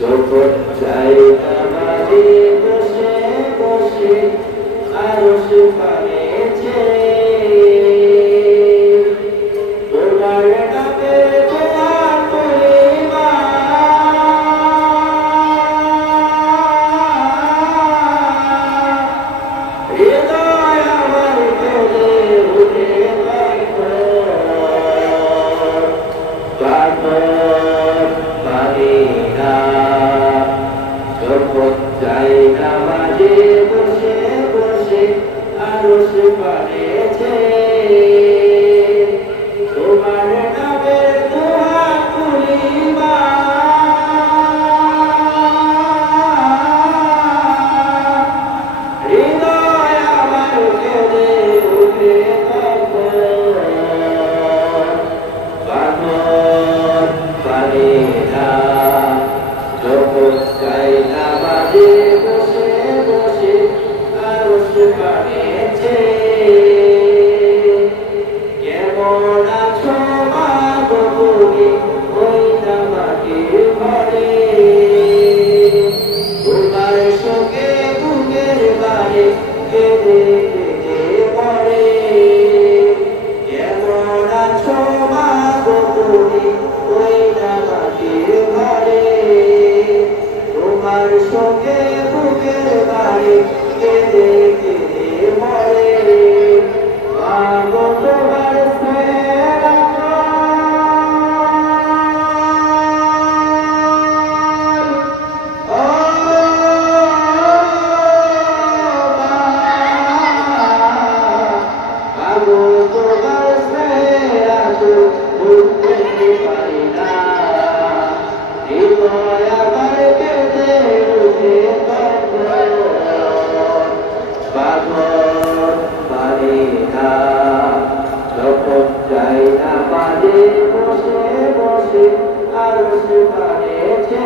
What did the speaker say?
যখন চাই নামাজে বসে বসে আরশ পানেছে তোমার নামে দোয়া করে মা হৃদয় আমার কেঁদে উঠে পাথর পানি না যখন চাই নামাজে বসে বসে আরশ পানেছে তোমার নামে দোয়া করি মা হৃদয় আমার কেঁদে উঠে পাথর পানি না যখন চাই নামাজে বসে বসে আরশ পানেছে কেমন আছো মা গো তুমি ওই নামাজের ঘরে তোমার সঙ্গে বুকের বারে কেঁদে কেঁদে মরে কেমন আছো মা গো তুমি ওই নামাজের ঘরে তোমার সঙ্গে বুকের বারে কেঁদে কেঁদে মরে মা গো তোমার যখন চাই না বাজে বসে বসে আরশ পানেছে